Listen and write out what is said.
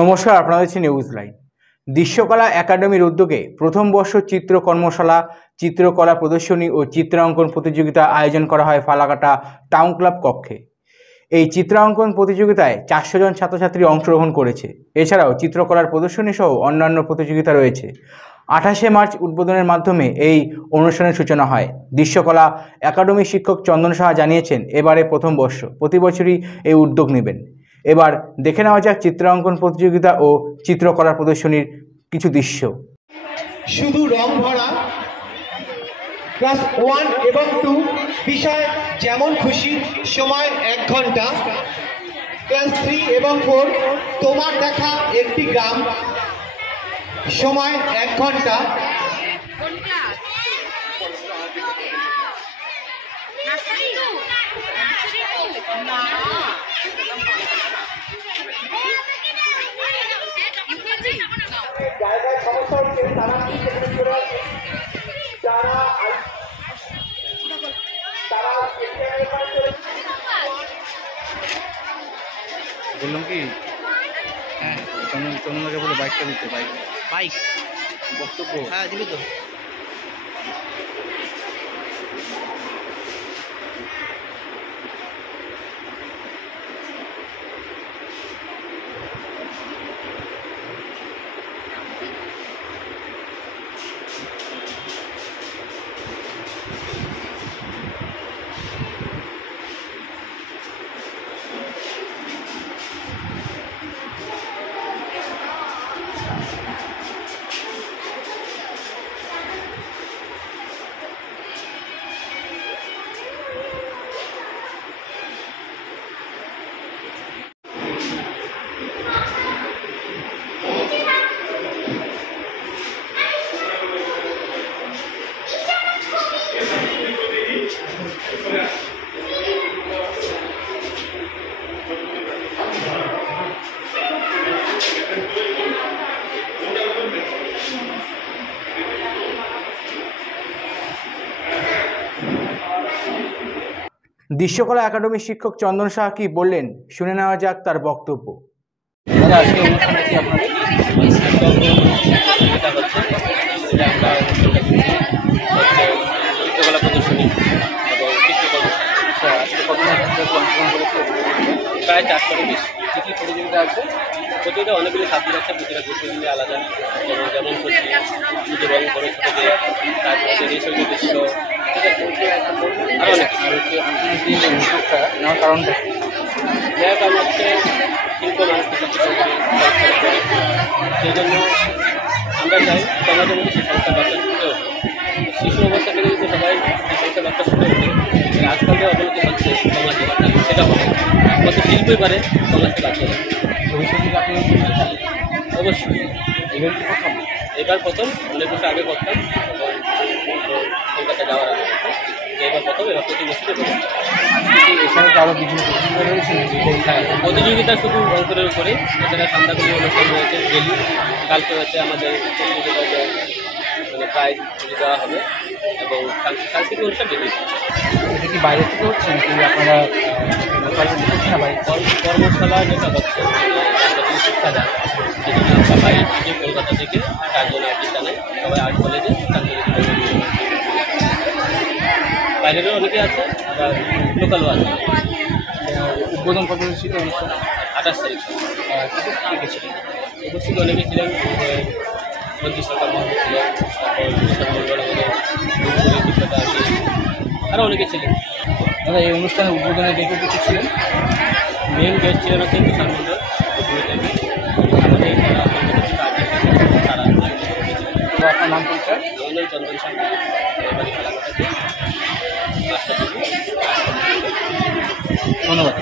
নমস্কার, আপনারা দেখছেন নিউজ লাইন। দৃশ্যকলা একাডেমির উদ্যোগে প্রথম বর্ষ চিত্র কর্মশালা, চিত্রকলা প্রদর্শনী ও চিত্রাঙ্কন প্রতিযোগিতা আয়োজন করা হয় ফালাকাটা টাউন ক্লাব কক্ষে। এই চিত্রাঙ্কন প্রতিযোগিতায় 400 জন ছাত্রছাত্রী অংশগ্রহণ করেছে। এছাড়াও চিত্রকলার প্রদর্শনী সহ অন্যান্য প্রতিযোগিতা রয়েছে। 28শে মার্চ উদ্বোধনের মাধ্যমে এই অনুষ্ঠানের সূচনা হয়। দৃশ্যকলা একাডেমির শিক্ষক চন্দন সাহা জানিয়েছেন, এবারে প্রথম বর্ষ, প্রতি বছরই এই উদ্যোগ নেবেন। এবার দেখে নেওয়া যাক চিত্রাঙ্কন প্রতিযোগিতা ও চিত্রকলা প্রদর্শনীর কিছু দৃশ্য। শুধু রং ভরা ক্লাস 1 এবং 2 বিষয় যেমন খুশি, সময় 1 ঘন্টা। ক্লাস 3 এবং 4 তোমার দেখা একটি গ্রাম, সময় 1 ঘন্টা। জায়গায় সমস্যা হচ্ছে, তারা কি করে যারা বললাম কি, হ্যাঁ চন্দনকে বলে বাইকটা দিতে, বাইক বক্তব্য, হ্যাঁ দিবি তো। দৃশ্যকলা একাডেমির শিক্ষক চন্দন সাহা কি বললেন, শুনে নেওয়া যাক তার বক্তব্য। আজকে অনুষ্ঠান হচ্ছে আপনাদের চিত্রকলা প্রদর্শনী এবং প্রায় 400-এর বেশি কী কী প্রতিযোগিতা আছে। প্রতিযোগিতা অনেকগুলি সাবজেক্ট আছে, প্রতিটা বিষয় মিলে আলাদা, যেমন খুশি, শুধু রং করে ছোটদের, তারপরে রেশম দৃশ্য, ঠিক আছে, আরও অনেক। আর হচ্ছে আপনার যে উদ্যোগটা নেওয়ার কারণটা নেওয়ার কারণ হচ্ছে শিল্প মানুষকে সচেতন করে, সেই জন্য আমরা চাই সমাজের মধ্যে সেই সংস্থার বার্তা শুনতে হবে। শিশু অবস্থা থেকে যদি সবাই সেই সংস্থার বার্তা শুনতে হবে, আজকাল যে অবনতি হচ্ছে সমাজে, সেটা হবে কত শিল্পই পারে সমাজকে বাঁচিয়ে দেয়। ভবিষ্যতে আপনি অবশ্যই এবার প্রথম, অনেক বছর আগে করতাম, এবং কলকাতা যাওয়ার আগে করতাম, যে এবার প্রথম, এবার প্রতি বছরই করতাম। এছাড়াও তো আরও বিভিন্ন প্রতিযোগিতা রয়েছে। হ্যাঁ, প্রতিযোগিতা শুধু অঙ্কনের উপরে, এছাড়া সান্তাকুলি অনুষ্ঠান রয়েছে ডেলি। কালকে হচ্ছে আমাদের প্রতিযোগিতাতে মানে প্রাইজ দেওয়া হবে, এবং সাংস্কৃতিক অনুষ্ঠান ডেলি। এটা কি বাইরে থেকে হচ্ছে নাকি আপনারা কর্মশালা যেটা হচ্ছে শিক্ষাদান, সেজন্য আমরা বাইরে থেকে কলকাতা থেকে 4 জন আর্টিস্ট আনে, সবাই আর্ট কলেজে বাইরেরও অনেকে আছে, আবার লোকালও আছে। উদ্বোধন কত ছিল অনুষ্ঠান? 28 তারিখ ছিলেন উপস্থিত অনেকে ছিলেন। মন্ত্রী সরকার মন্ত্রী ছিলেন, তারপর মন্ডল আমাদের আরও অনেকে ছিলেন। দাদা, এই অনুষ্ঠানে উদ্বোধনে দেখে কিছু ছিলেন? মেন গেস্ট ছিলেন হচ্ছে তুষার মন্ডল, আমাদের তারা। আপনার নাম পরিচয়? আমাদের চন্দন সাহা, বাড়ি ফালাকাটাতে। ধন্যবাদ।